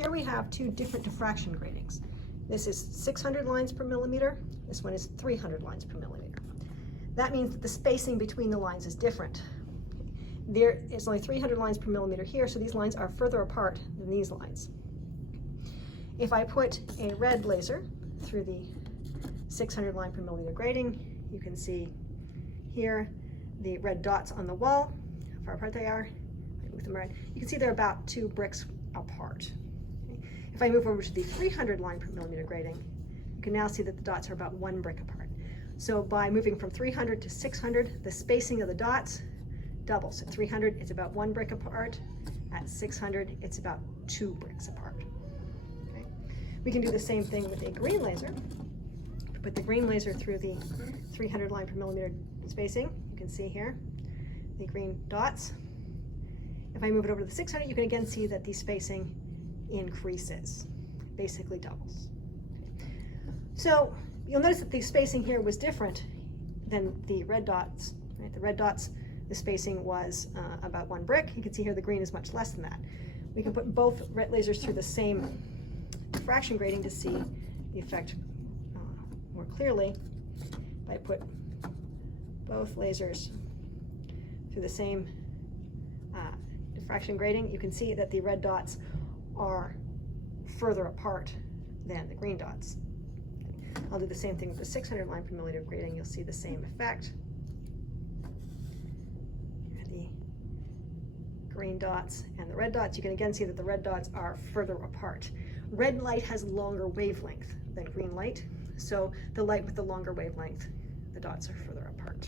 here we have two different diffraction gratings. This is 600 lines per millimeter. This one is 300 lines per millimeter. That means that the spacing between the lines is different. There is only 300 lines per millimeter here, so these lines are further apart than these lines. If I put a red laser through the 600 line per millimeter grating, you can see here the red dots on the wall, how far apart they are. Move them around. You can see they're about 2 bricks apart. If I move over to the 300 line per millimeter grating, you can now see that the dots are about 1 brick apart. So by moving from 300 to 600, the spacing of the dots doubles. At 300, it's about 1 brick apart. At 600, it's about 2 bricks apart. Okay. We can do the same thing with a green laser. Put the green laser through the 300 line per millimeter spacing. You can see here the green dots. If I move it over to the 600, you can again see that the spacing increases, basically doubles. So you'll notice that the spacing here was different than the red dots. Right? The red dots, the spacing was about 1 brick. You can see here the green is much less than that. We can put both red lasers through the same diffraction grating to see the effect more clearly. If I put both lasers through the same diffraction grating, you can see that the red dots are further apart than the green dots. I'll do the same thing with the 600 line per millimeter grating. You'll see the same effect. The green dots and the red dots, you can again see that the red dots are further apart. Red light has longer wavelength than green light, so the light with the longer wavelength, the dots are further apart.